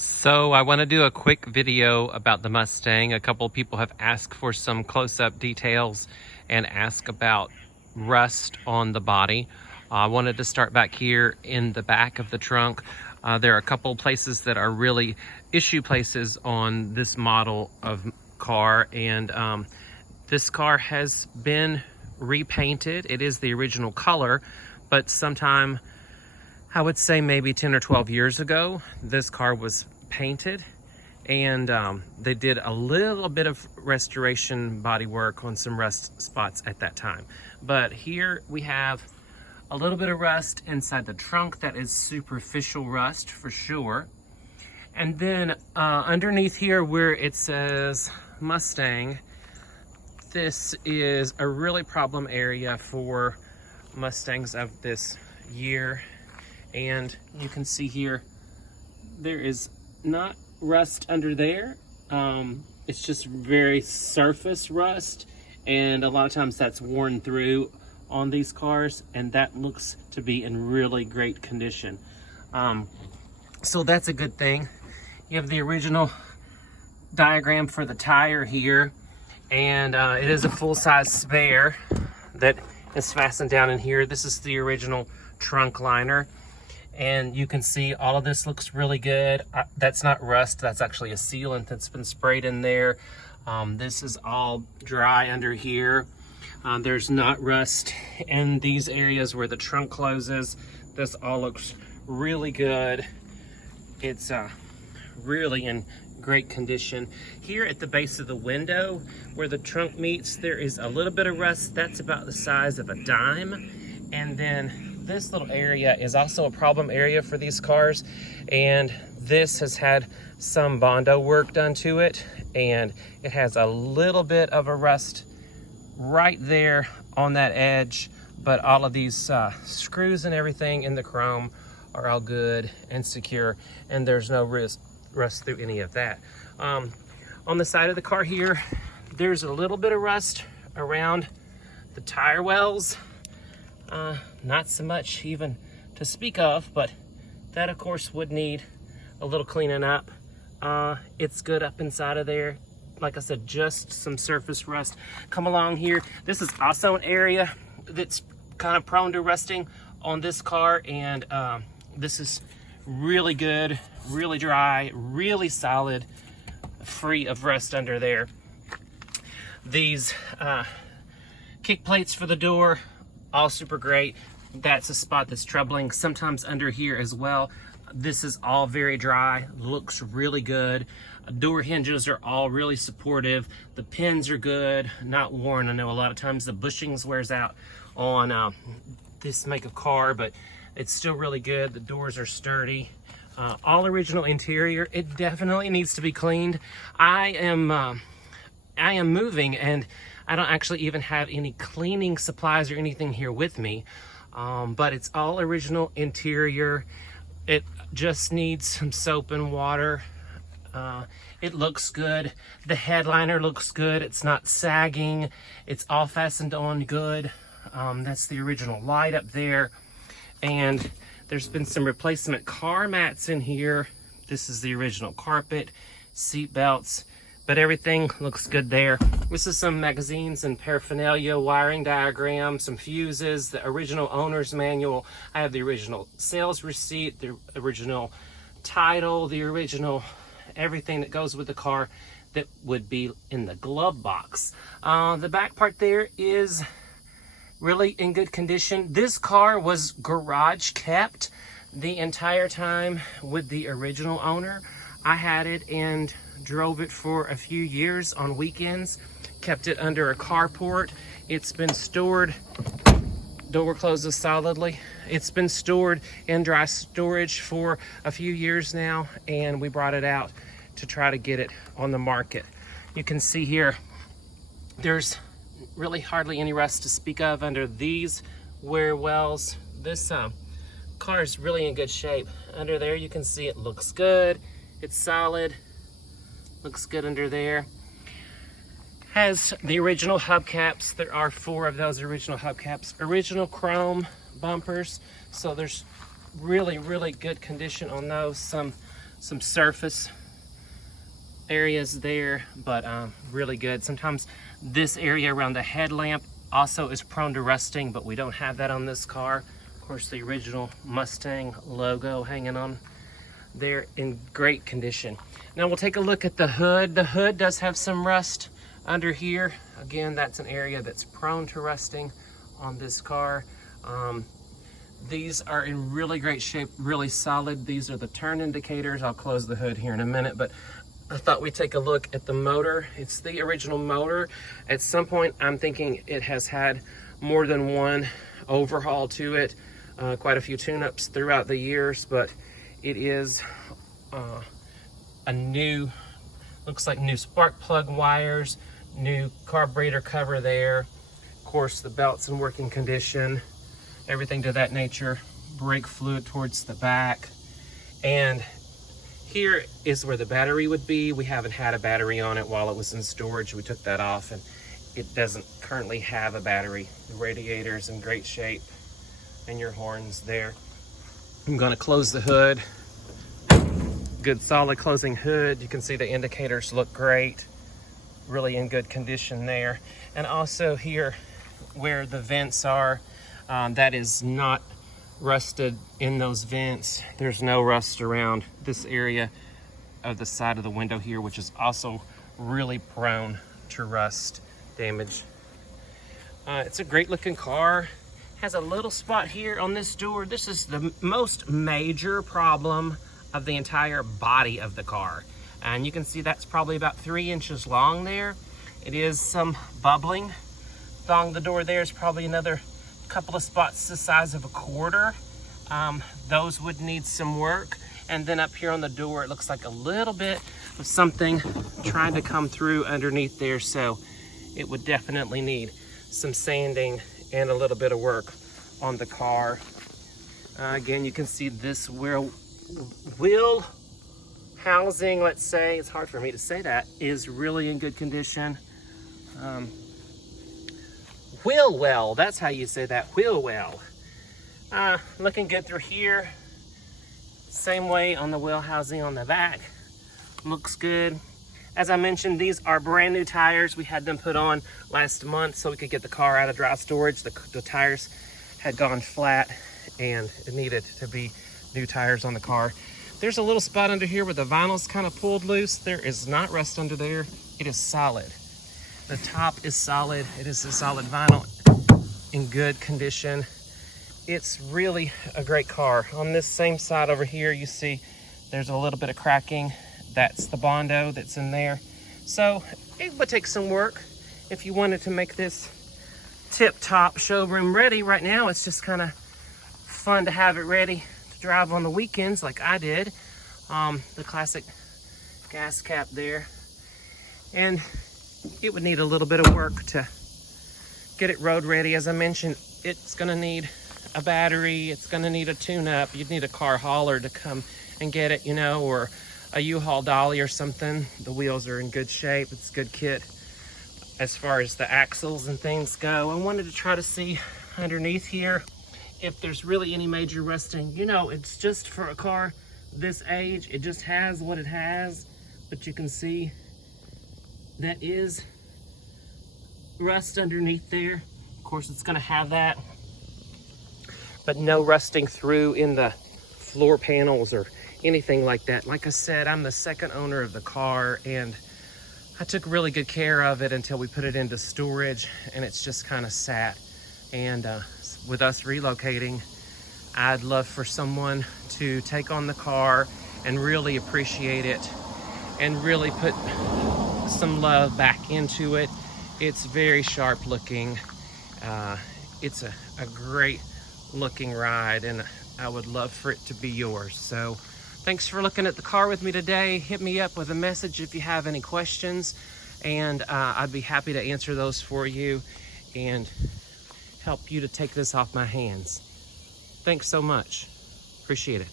So I want to do a quick video about the Mustang. A couple of people have asked for some close-up details and asked about rust on the body. I wanted to start back here in the back of the trunk. There are a couple places that are really issue places on this model of car, and this car has been repainted. It is the original color, but sometime, I would say maybe 10 or 12 years ago, this car was painted, and they did a little bit of restoration body work on some rust spots at that time. But here we have a little bit of rust inside the trunk. That is superficial rust for sure. And then underneath here where it says Mustang, this is a really problem area for Mustangs of this year. And you can see here, there is not rust under there. It's just very surface rust. And a lot of times that's worn through on these cars, and that looks to be in really great condition. So that's a good thing. You have the original diagram for the tire here, and it is a full-size spare that is fastened down in here. This is the original trunk liner. And you can see all of this looks really good. That's not rust, that's actually a sealant that's been sprayed in there. This is all dry under here. There's not rust in these areas where the trunk closes. This all looks really good. It's really in great condition. Here at the base of the window where the trunk meets, there is a little bit of rust. That's about the size of a dime. And then this little area is also a problem area for these cars, and this has had some Bondo work done to it, and it has a little bit of a rust right there on that edge, but all of these screws and everything in the chrome are all good and secure, and there's no rust through any of that. On the side of the car here, there's a little bit of rust around the tire wells. Not so much even to speak of, but that of course would need a little cleaning up. It's good up inside of there. Like I said, just some surface rust. Come along here. This is also an area that's kind of prone to rusting on this car, and this is really good, really dry, really solid, free of rust under there. These kick plates for the door, all super great. That's a spot that's troubling. Sometimes under here as well. This is all very dry, looks really good. Door hinges are all really supportive. The pins are good, not worn. I know a lot of times the bushings wears out on this make of car, but it's still really good. The doors are sturdy. All original interior. It definitely needs to be cleaned. I am moving, and I don't actually even have any cleaning supplies or anything here with me, but it's all original interior. It just needs some soap and water. It looks good. The headliner looks good. It's not sagging. It's all fastened on good. That's the original light up there. And there's been some replacement car mats in here. This is the original carpet, seat belts, but everything looks good there. This is some magazines and paraphernalia, wiring diagram, some fuses, the original owner's manual. I have the original sales receipt, the original title, the original everything that goes with the car that would be in the glove box. The back part there is really in good condition. This car was garage kept the entire time with the original owner. I had it and drove it for a few years on weekends, kept it under a carport. It's been stored, door closes solidly. It's been stored in dry storage for a few years now, and we brought it out to try to get it on the market. You can see here, there's really hardly any rust to speak of under these wear wells. This car is really in good shape. Under there you can see it looks good. It's solid. Looks good under there. Has the original hubcaps. There are 4 of those original hubcaps. Original chrome bumpers. So there's really good condition on those. Some some surface areas there, but really good. Sometimes this area around the headlamp also is prone to rusting, but we don't have that on this car. Of course, the original Mustang logo hanging on there in great condition. Now we'll take a look at the hood. The hood does have some rust under here. Again, that's an area that's prone to rusting on this car. These are in really great shape, really solid. These are the turn indicators. I'll close the hood here in a minute, but I thought we'd take a look at the motor. It's the original motor. At some point, I'm thinking it has had more than one overhaul to it, quite a few tune-ups throughout the years, but it is a new, looks like new spark plug wires, new carburetor cover there. Of course, the belt's in working condition, everything to that nature. Brake fluid towards the back. And here is where the battery would be. We haven't had a battery on it while it was in storage. We took that off and it doesn't currently have a battery. The radiator's in great shape and your horns there. I'm gonna close the hood. Good solid closing hood. You can see the indicators look great. Really in good condition there. And also here where the vents are, that is not rusted in those vents. There's no rust around this area of the side of the window here, which is also really prone to rust damage. It's a great looking car. Has a little spot here on this door. This is the most major problem of the entire body of the car. And you can see that's probably about 3 inches long there. It is some bubbling. Along the door there is probably another couple of spots the size of a quarter. Those would need some work. And then up here on the door, it looks like a little bit of something trying to come through underneath there. So it would definitely need some sanding and a little bit of work on the car. Again, you can see this wheel housing, let's say, it's hard for me to say that, is really in good condition. Wheel well, that's how you say that, wheel well. Looking good through here. Same way on the wheel housing on the back. Looks good. As I mentioned, these are brand new tires. We had them put on last month so we could get the car out of dry storage. The tires had gone flat and it needed to be new tires on the car. There's a little spot under here where the vinyl's kind of pulled loose. There is not rust under there. It is solid. The top is solid. It is a solid vinyl in good condition. It's really a great car. On this same side over here, you see there's a little bit of cracking. That's the Bondo that's in there. So it would take some work if you wanted to make this tip-top showroom ready. Right now, it's just kind of fun to have it ready to drive on the weekends like I did. The classic gas cap there. And it would need a little bit of work to get it road ready. As I mentioned, it's gonna need a battery, it's gonna need a tune-up. You'd need a car hauler to come and get it, you know, or a U-Haul dolly or something. The wheels are in good shape. It's a good kit as far as the axles and things go. I wanted to try to see underneath here if there's really any major rusting. You know, it's just for a car this age, it just has what it has, but you can see that is rust underneath there. Of course, it's gonna have that, but no rusting through in the floor panels or anything like that. Like I said, I'm the second owner of the car and I took really good care of it until we put it into storage and it's just kind of sat. And with us relocating, I'd love for someone to take on the car and really appreciate it and really put some love back into it. It's very sharp looking. It's a great looking ride and I would love for it to be yours. So thanks for looking at the car with me today. Hit me up with a message if you have any questions and I'd be happy to answer those for you and help you to take this off my hands. Thanks so much. Appreciate it.